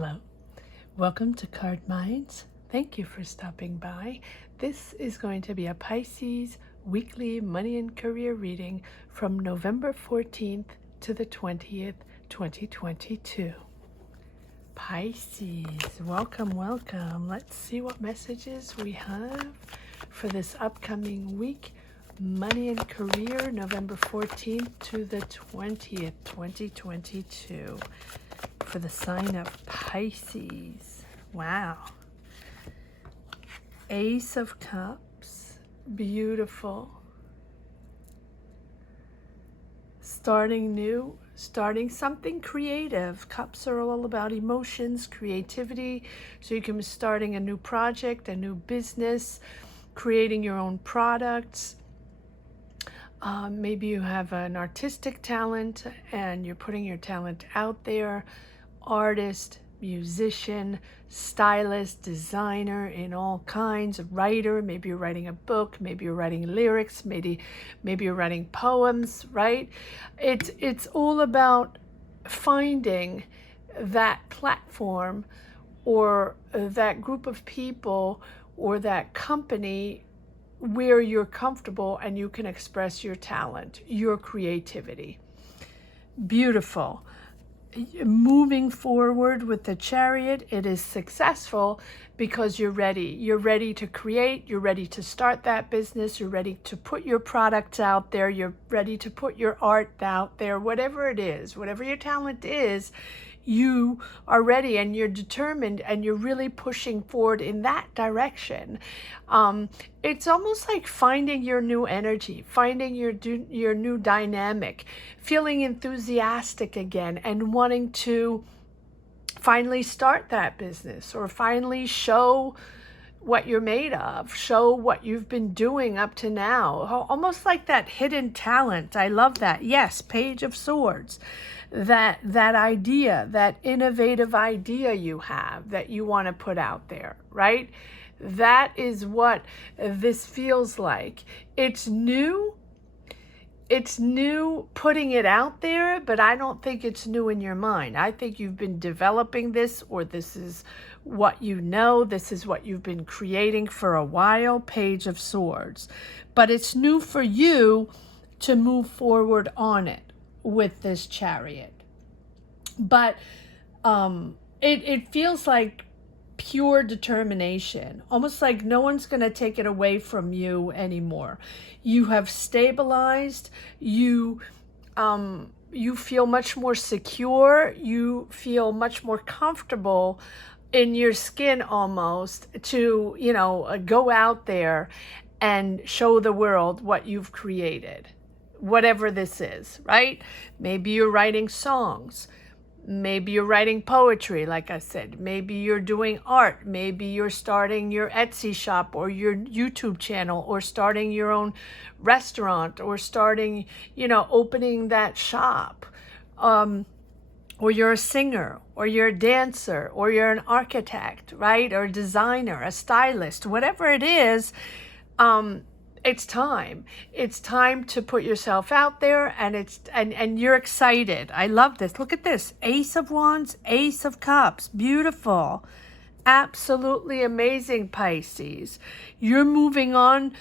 Hello, welcome to Cardminds. Thank you for stopping by. This is going to be a Pisces weekly money and career reading from November 14th to the 20th, 2022. Pisces, welcome, welcome. Let's see what messages we have for this upcoming week. Money and career, November 14th to the 20th, 2022. For the sign of Pisces. Wow. Ace of Cups. Beautiful. Starting new, starting something creative. Cups are all about emotions, creativity. So you can be starting a new project, a new business, creating your own products. Maybe you have an artistic talent and you're putting your talent out there. Artist, musician, stylist, designer in all kinds, writer, maybe you're writing a book, maybe you're writing lyrics, maybe you're writing poems, right? It's all about finding that platform or that group of people or that company where you're comfortable and you can express your talent, your creativity. Beautiful. Moving forward with the Chariot, it is successful because you're ready. You're ready to create, you're ready to start that business, you're ready to put your products out there, you're ready to put your art out there, whatever it is, whatever your talent is, you are ready and you're determined and you're really pushing forward in that direction. It's almost like finding your new energy, finding your new dynamic, feeling enthusiastic again and wanting to finally start that business or finally show what you're made of, show what you've been doing up to now. Almost like that hidden talent. I love that. Yes, Page of Swords. That idea, that innovative idea you have that you want to put out there, right? That is what this feels like. It's new putting it out there, but I don't think it's new in your mind. I think you've been developing this, or this is what you know, this is what you've been creating for a while, Page of Swords. But it's new for you to move forward on it with this Chariot. But it feels like pure determination, almost like no one's going to take it away from you anymore. You have stabilized, you feel much more secure, you feel much more comfortable in your skin almost to, go out there and show the world what you've created, whatever this is, right? Maybe you're writing songs. Maybe you're writing poetry, like I said. Maybe you're doing art. Maybe you're starting your Etsy shop or your YouTube channel or starting your own restaurant or starting, opening that shop. Or you're a singer or you're a dancer or you're an architect, right? Or a designer, a stylist, whatever it is. It's time. It's time to put yourself out there, and you're excited. I love this. Look at this. Ace of Wands, Ace of Cups. Beautiful. Absolutely amazing, Pisces. You're moving on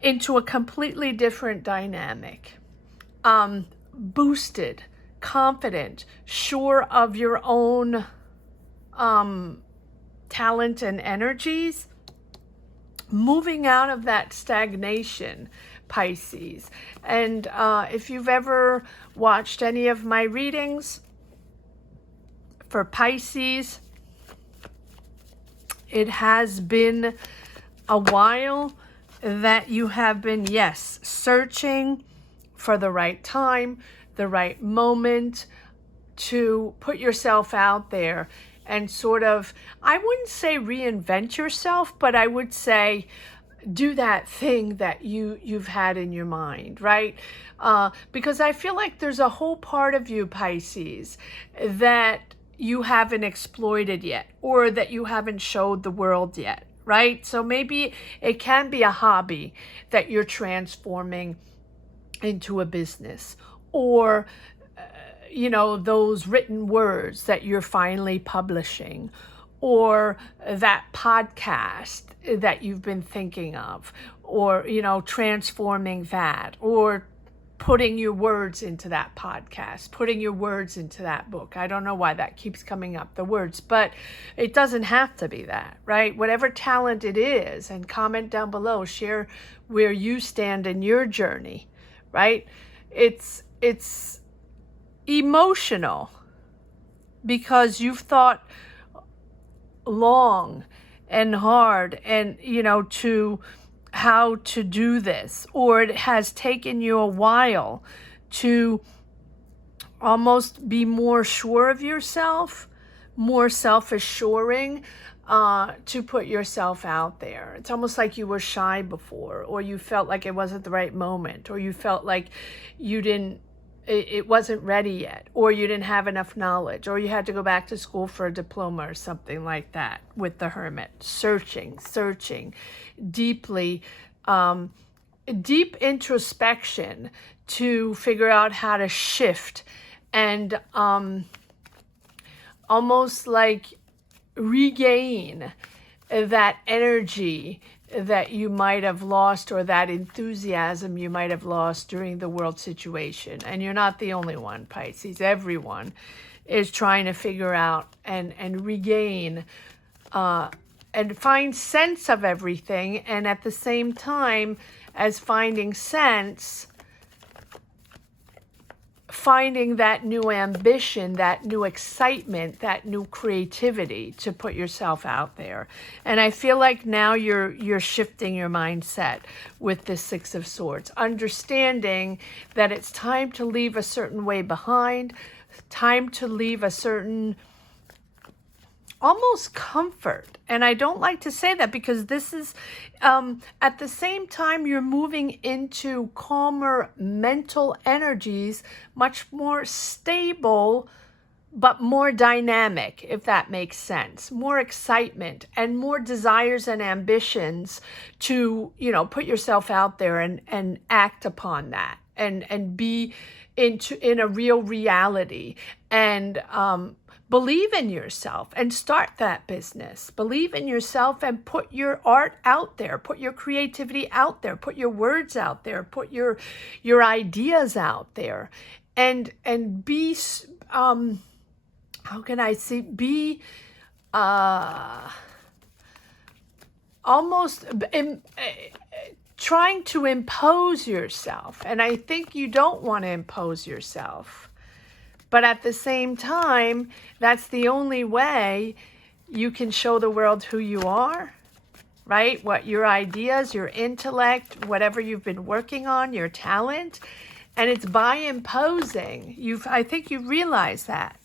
into a completely different dynamic. Boosted, confident, sure of your own talent and energies. Moving out of that stagnation, Pisces. And if you've ever watched any of my readings for Pisces, it has been a while that you have been, yes, searching for the right time, the right moment to put yourself out there and sort of, I wouldn't say reinvent yourself, but I would say do that thing that you've had in your mind, right? Because I feel like there's a whole part of you, Pisces, that you haven't exploited yet, or that you haven't showed the world yet, right? So maybe it can be a hobby that you're transforming into a business, or you know, those written words that you're finally publishing, or that podcast that you've been thinking of, or, you know, transforming that, or putting your words into that podcast, putting your words into that book. I don't know why that keeps coming up, the words, but it doesn't have to be that, right? Whatever talent it is, and comment down below, share where you stand in your journey, right? It's emotional because you've thought long and hard and, you know, to how to do this, or it has taken you a while to almost be more sure of yourself, more self-assuring, to put yourself out there. It's almost like you were shy before, or you felt like it wasn't the right moment, or you felt like you didn't, it wasn't ready yet, or you didn't have enough knowledge, or you had to go back to school for a diploma or something like that. With the Hermit, searching deeply, deep introspection to figure out how to shift and almost like regain that energy that you might have lost, or that enthusiasm you might have lost during the world situation. And you're not the only one, Pisces. Everyone is trying to figure out and regain and find sense of everything. And at the same time as finding sense, finding that new ambition, that new excitement, that new creativity to put yourself out there. And I feel like now you're shifting your mindset with the Six of Swords, understanding that it's time to leave a certain way behind, time to leave a certain almost comfort. And I don't like to say that, because this is at the same time you're moving into calmer mental energies, much more stable but more dynamic, if that makes sense. More excitement and more desires and ambitions to, you know, put yourself out there and act upon that, and be in a real reality, and believe in yourself and start that business. Believe in yourself and put your art out there, put your creativity out there, put your words out there, put your ideas out there, and be how can I say, be almost trying to impose yourself. And I think you don't want to impose yourself. But at the same time, that's the only way you can show the world who you are, right? What your ideas, your intellect, whatever you've been working on, your talent. And it's by imposing. I think you realize that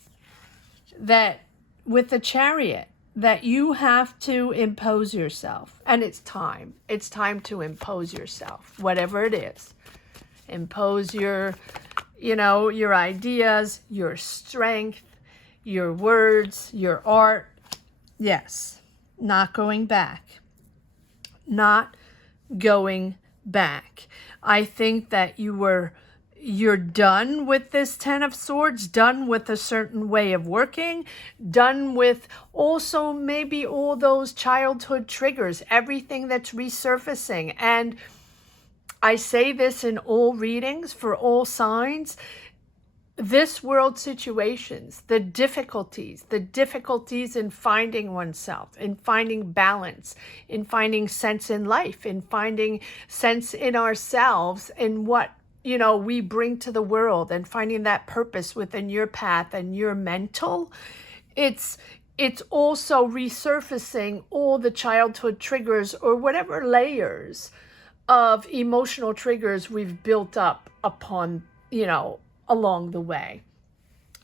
with the Chariot, that you have to impose yourself. And it's time. It's time to impose yourself, whatever it is. Impose your ideas, your strength, your words, your art. Yes, not going back. Not going back. I think that you're done with this Ten of Swords, done with a certain way of working, done with also maybe all those childhood triggers, everything that's resurfacing. And I say this in all readings for all signs, this world situations, the difficulties in finding oneself, in finding balance, in finding sense in life, in finding sense in ourselves, in what, we bring to the world, and finding that purpose within your path and your mental. It's also resurfacing all the childhood triggers, or whatever layers of emotional triggers we've built up upon, along the way.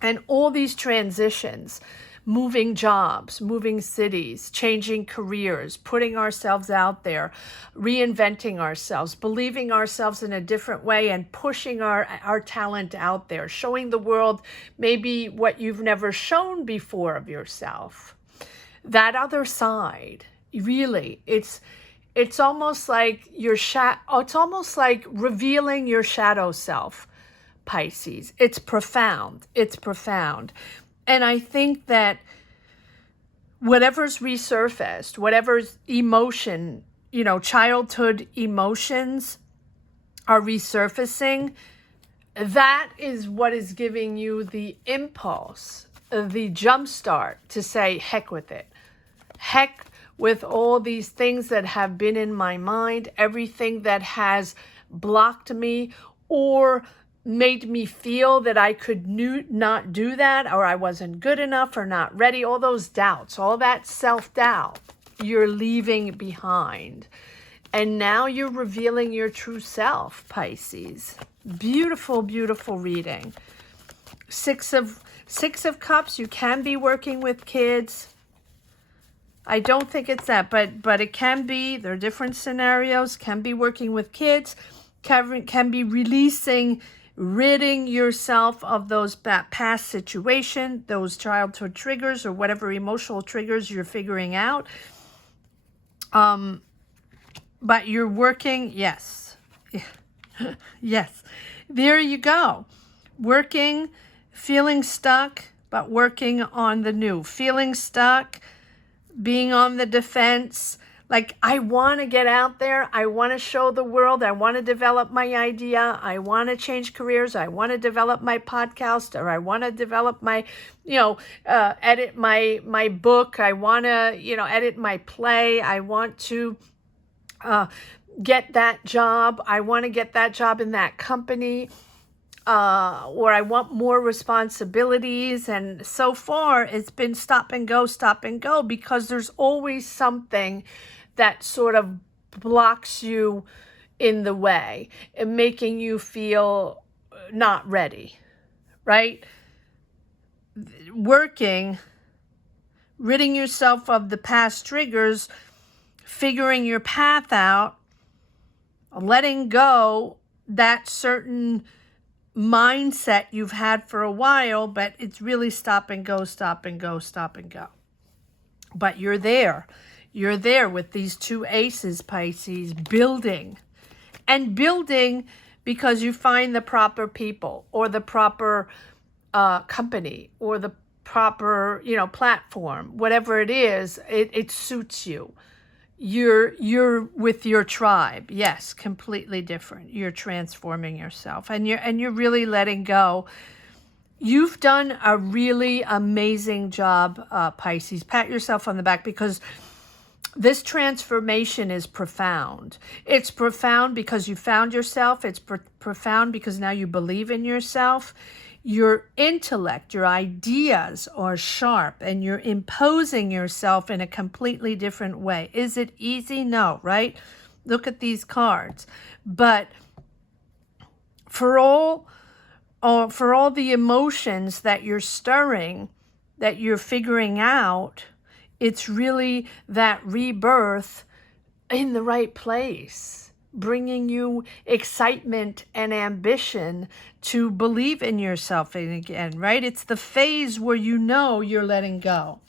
And all these transitions, moving jobs, moving cities, changing careers, putting ourselves out there, reinventing ourselves, believing ourselves in a different way, and pushing our talent out there, showing the world maybe what you've never shown before of yourself. That other side, really, it's almost like it's almost like revealing your shadow self, Pisces. It's profound. It's profound. And I think that whatever's resurfaced, whatever's emotion, childhood emotions are resurfacing, that is what is giving you the impulse, the jump start to say, heck with it. Heck with all these things that have been in my mind, everything that has blocked me or made me feel that I could not do that, or I wasn't good enough or not ready. All those doubts, all that self-doubt, you're leaving behind. And now you're revealing your true self, Pisces. Beautiful, beautiful reading. Six of Cups, you can be working with kids. I don't think it's that, but it can be. There are different scenarios. Can be working with kids. Can be ridding yourself of those past situation, those childhood triggers or whatever emotional triggers you're figuring out. But you're working, yes. Yes. There you go. Working, feeling stuck, but working on the new. Feeling stuck, being on the defense. Like, I want to get out there. I want to show the world. I want to develop my idea. I want to change careers. I want to develop my podcast, or I want to develop my, edit my book. I want to, edit my play. I want to get that job. I want to get that job in that company. Or I want more responsibilities. And so far, it's been stop and go, because there's always something that sort of blocks you in the way and making you feel not ready, right? Working, ridding yourself of the past triggers, figuring your path out, letting go that certain mindset you've had for a while, but it's really stop and go. But you're there. You're there with these two aces, Pisces, building. And building because you find the proper people or the proper company or the proper, platform. Whatever it is, it suits you. You're with your tribe. Yes, completely different. You're transforming yourself, and you're really letting go. You've done a really amazing job, Pisces. Pat yourself on the back, because this transformation is profound. It's profound because you found yourself. It's profound because now you believe in yourself. Your intellect, your ideas are sharp, and you're imposing yourself in a completely different way. Is it easy? No, right? Look at these cards. But for all the emotions that you're stirring, that you're figuring out, it's really that rebirth in the right place, bringing you excitement and ambition to believe in yourself again, right? It's the phase where you're letting go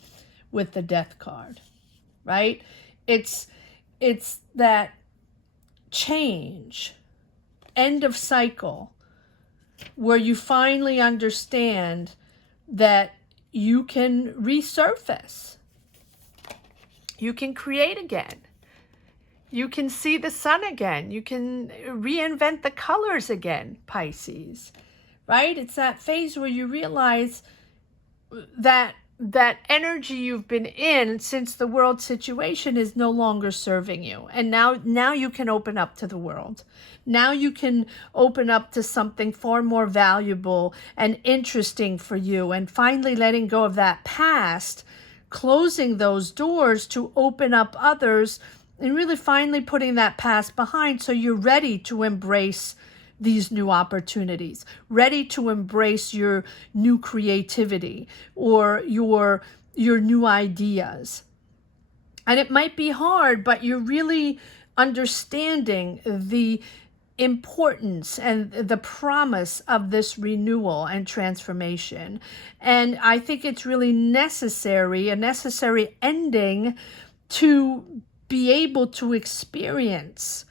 with the Death card, right? It's that change, end of cycle, where you finally understand that you can resurface. You can create again. You can see the sun again. You can reinvent the colors again, Pisces, right? It's that phase where you realize that energy you've been in since the world situation is no longer serving you. And now you can open up to the world. Now you can open up to something far more valuable and interesting for you, and finally letting go of that past, closing those doors to open up others, and really finally putting that past behind, so you're ready to embrace these new opportunities, ready to embrace your new creativity or your new ideas. And it might be hard, but you're really understanding the importance and the promise of this renewal and transformation. And I think it's really necessary, a necessary ending, to be able to experience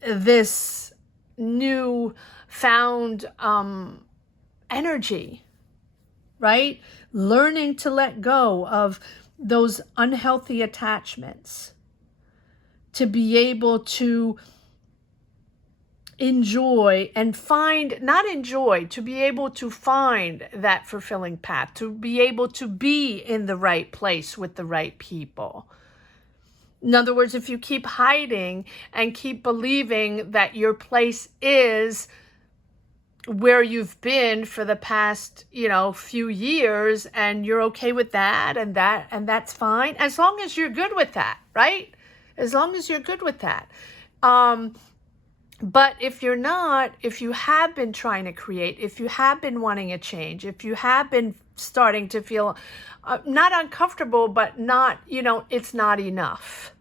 this new found energy, right? Learning to let go of those unhealthy attachments, to be able to enjoy and find, not enjoy, to be able to find that fulfilling path, to be able to be in the right place with the right people. In other words, if you keep hiding and keep believing that your place is where you've been for the past, few years, and you're okay with that, and that's fine, as long as you're good with that, right? As long as you're good with that. But if you're not, if you have been trying to create, if you have been wanting a change, if you have been starting to feel not uncomfortable, but not, it's not enough.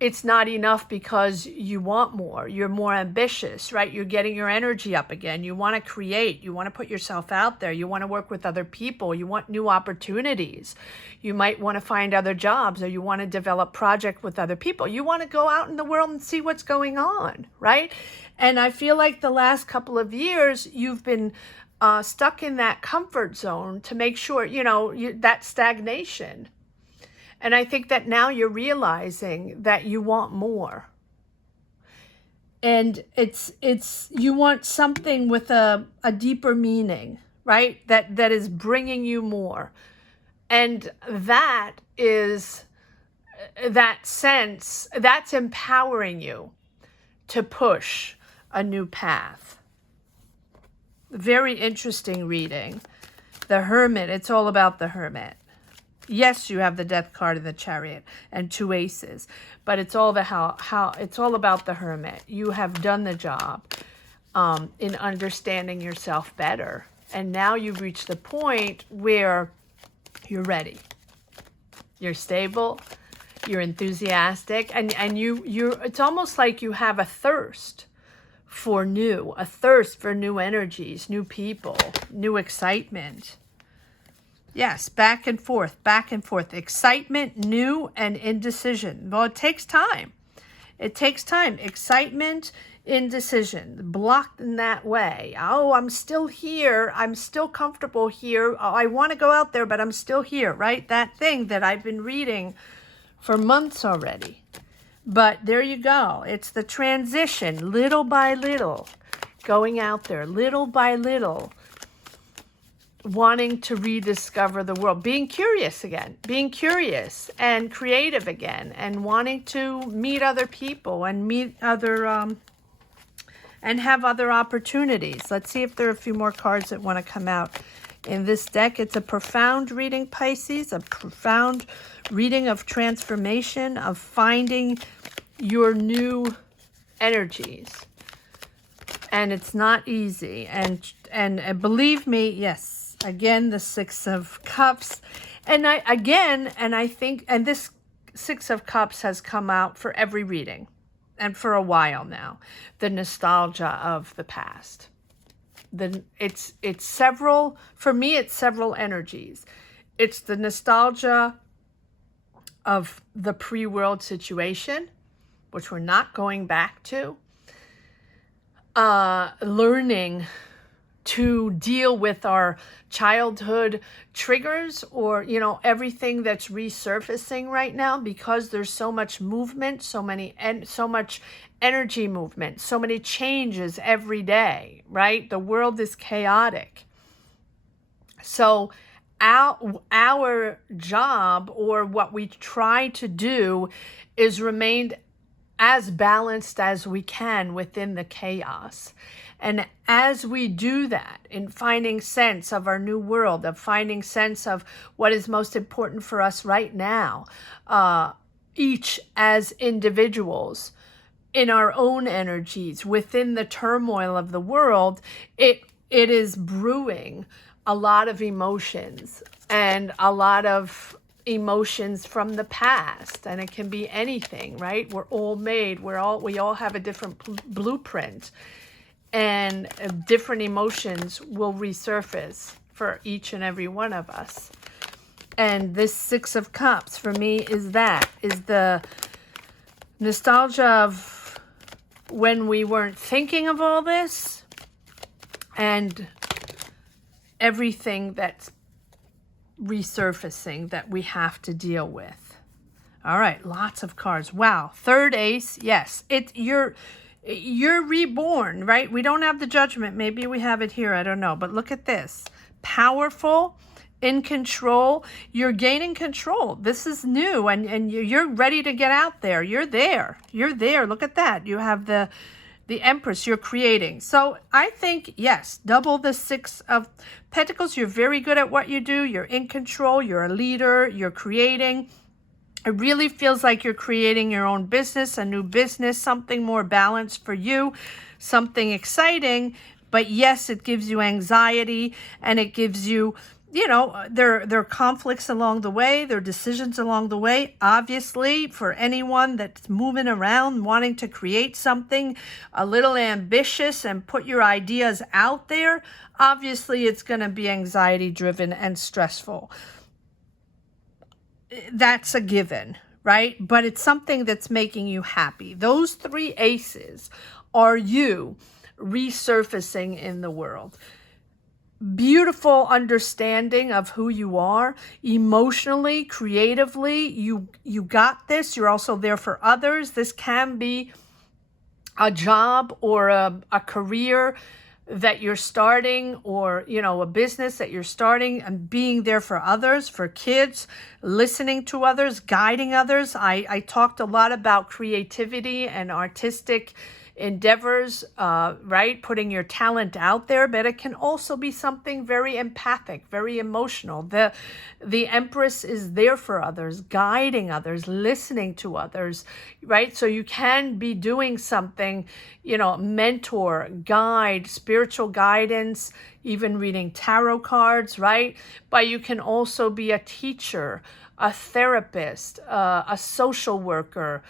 It's not enough because you want more. You're more ambitious, right? You're getting your energy up again. You want to create. You want to put yourself out there. You want to work with other people. You want new opportunities. You might want to find other jobs, or you want to develop project with other people. You want to go out in the world and see what's going on, right? And I feel like the last couple of years, you've been stuck in that comfort zone to make sure, that stagnation. And I think that now you're realizing that you want more. And it's you want something with a deeper meaning, right? That is bringing you more. And that is that sense, that's empowering you to push a new path. Very interesting reading. The Hermit, it's all about the Hermit. Yes, you have the Death card and the Chariot and 2 aces, but it's all it's all about the Hermit. You have done the job in understanding yourself better, and now you've reached the point where you're ready. You're stable. You're enthusiastic, and you're. It's almost like you have a thirst for new energies, new people, new excitement. Yes, back and forth, excitement, new, and indecision. Well, it takes time. It takes time. Excitement, indecision, blocked in that way. Oh, I'm still here. I'm still comfortable here. Oh, I want to go out there, but I'm still here, right? That thing that I've been reading for months already. But there you go. It's the transition, little by little, going out there, little by little, wanting to rediscover the world, being curious again, being curious and creative again, and wanting to meet other people and meet other, and have other opportunities. Let's see if there are a few more cards that want to come out in this deck. It's a profound reading, Pisces, a profound reading of transformation, of finding your new energies. And it's not easy. And believe me, yes, again, the 6 of Cups. And I think this 6 of Cups has come out for every reading, and for a while now. The nostalgia of the past. It's several, for me, it's several energies. It's the nostalgia of the pre-world situation, which we're not going back to. Learning to deal with our childhood triggers, or everything that's resurfacing right now, because there's so much movement, so much energy movement, so many changes every day, right? The world is chaotic. So our job, or what we try to do, is remain as balanced as we can within the chaos. And as we do that, in finding sense of our new world, of finding sense of what is most important for us right now, each as individuals, in our own energies, within the turmoil of the world, it is brewing a lot of emotions, and a lot of emotions from the past. And it can be anything, right? We're all made, we all have a different blueprint. And different emotions will resurface for each and every one of us. And this 6 of Cups for me is the nostalgia of when we weren't thinking of all this, and everything that's resurfacing that we have to deal with. All right, lots of cards. Wow, third ace. Yes, you're reborn, right? We don't have the Judgment. Maybe we have it here. I don't know. But look at this. Powerful, in control. You're gaining control. This is new, and you're ready to get out there. You're there. You're there. Look at that. You have the Empress. You're creating. So I think, yes, double the Six of Pentacles. You're very good at what you do. You're in control. You're a leader. You're creating. It really feels like you're creating your own business, a new business, something more balanced for you, something exciting. But yes, it gives you anxiety, and it gives you, you know, there are conflicts along the way. There are decisions along the way. Obviously, for anyone that's moving around, wanting to create something a little ambitious and put your ideas out there, obviously it's going to be anxiety driven and stressful. That's a given, right? But it's something that's making you happy. Those three aces are you resurfacing in the world. Beautiful understanding of who you are emotionally, creatively. You got this. You're also there for others. This can be a job or a career that you're starting, or, you know, a business that you're starting, and being there for others, for kids, listening to others, guiding others. I talked a lot about creativity and artistic endeavors, right? Putting your talent out there, but it can also be something very empathic, very emotional. The Empress is there for others, guiding others, listening to others, right? So you can be doing something, you know, mentor, guide, spiritual guidance, even reading tarot cards, right? But you can also be a teacher, a therapist, a social worker,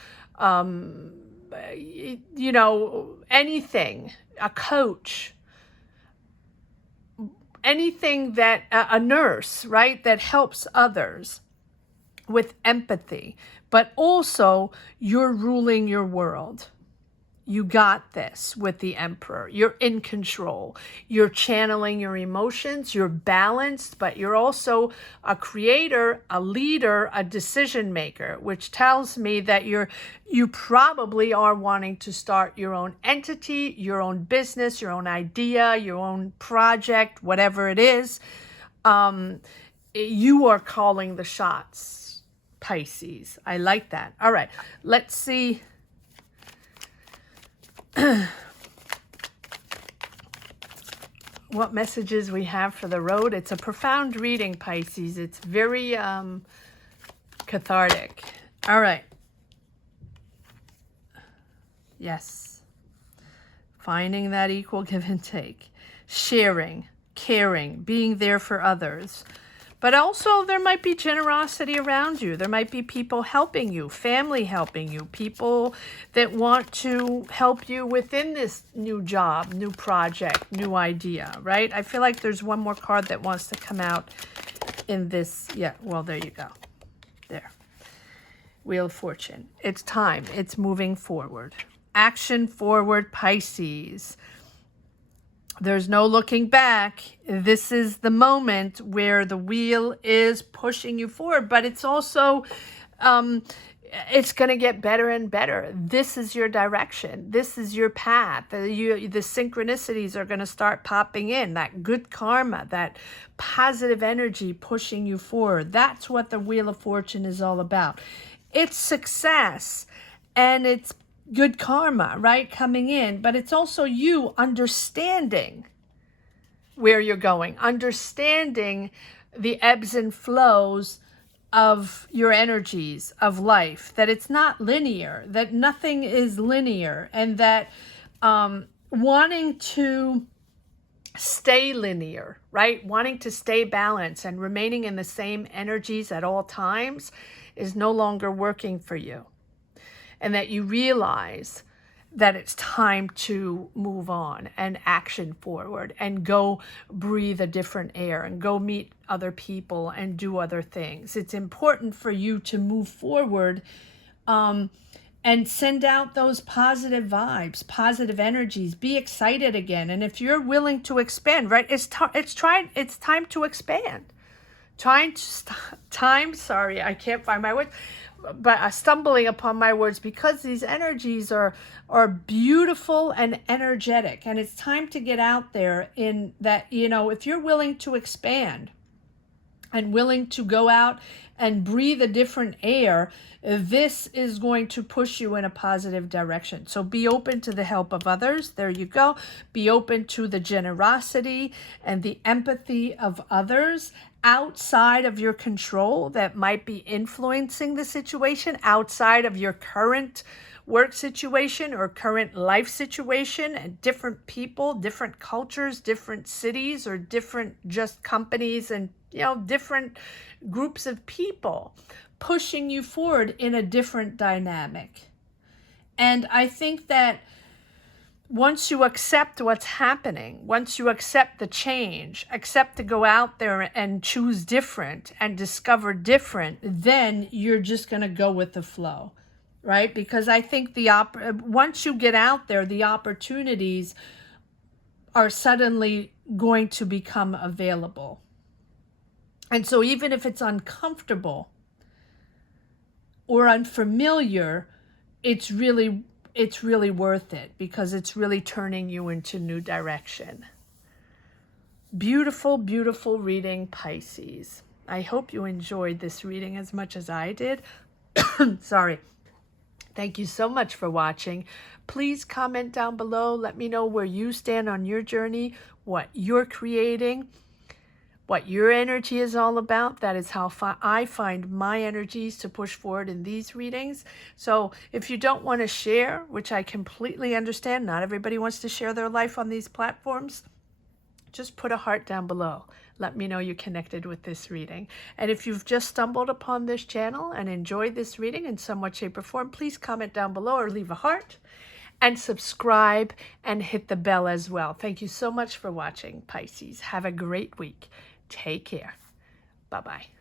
you know, anything, a coach, anything that, a nurse, right, that helps others with empathy. But also, you're ruling your world. You got this with the Emperor. You're in control. You're channeling your emotions. You're balanced, but you're also a creator, a leader, a decision maker, which tells me that you probably are wanting to start your own entity, your own business, your own idea, your own project, whatever it is. You are calling the shots, Pisces. I like that. All right, let's see. What messages we have for the road. It's a profound reading, Pisces. It's very cathartic. All right. Yes. Finding that equal give and take. Sharing, caring, being there for others. But also there might be generosity around you. There might be people helping you, family helping you, people that want to help you within this new job, new project, new idea, right? I feel like there's one more card that wants to come out in this. Yeah, well, there you go. There. Wheel of Fortune. It's time. It's moving forward. Action forward, Pisces. There's no looking back. This is the moment where the wheel is pushing you forward, but it's also, it's going to get better and better. This is your direction. This is your path. The synchronicities are going to start popping in, that good karma, that positive energy pushing you forward. That's what the Wheel of Fortune is all about. It's success, and it's good karma, right, coming in, but it's also you understanding where you're going, understanding the ebbs and flows of your energies of life, that it's not linear, that nothing is linear, and that wanting to stay linear, right, wanting to stay balanced and remaining in the same energies at all times is no longer working for you. And that you realize that it's time to move on and action forward and go breathe a different air and go meet other people and do other things. It's important for you to move forward and send out those positive vibes, positive energies. Be excited again. And if you're willing to expand, right? It's time to expand. Sorry, I can't find my words, but I'm stumbling upon my words because these energies are beautiful and energetic, and it's time to get out there in that, if you're willing to expand and willing to go out and breathe a different air, this is going to push you in a positive direction. So be open to the help of others. There you go. Be open to the generosity and the empathy of others outside of your control that might be influencing the situation, outside of your current work situation or current life situation, and different people, different cultures, different cities, or different just companies, and different groups of people pushing you forward in a different dynamic. And I think that once you accept what's happening, once you accept the change, accept to go out there and choose different and discover different, then you're just going to go with the flow, right? Because I think once you get out there, the opportunities are suddenly going to become available. And so even if it's uncomfortable or unfamiliar, it's really worth it, because it's really turning you into new direction. Beautiful, beautiful reading, Pisces. I hope you enjoyed this reading as much as I did. Sorry. Thank you so much for watching. Please comment down below. Let me know where you stand on your journey, what you're creating, what your energy is all about. That is how I find my energies to push forward in these readings. So if you don't want to share, which I completely understand, not everybody wants to share their life on these platforms, just put a heart down below. Let me know you connected with this reading. And if you've just stumbled upon this channel and enjoyed this reading in some way, shape, or form, please comment down below or leave a heart and subscribe and hit the bell as well. Thank you so much for watching, Pisces. Have a great week. Take care. Bye-bye.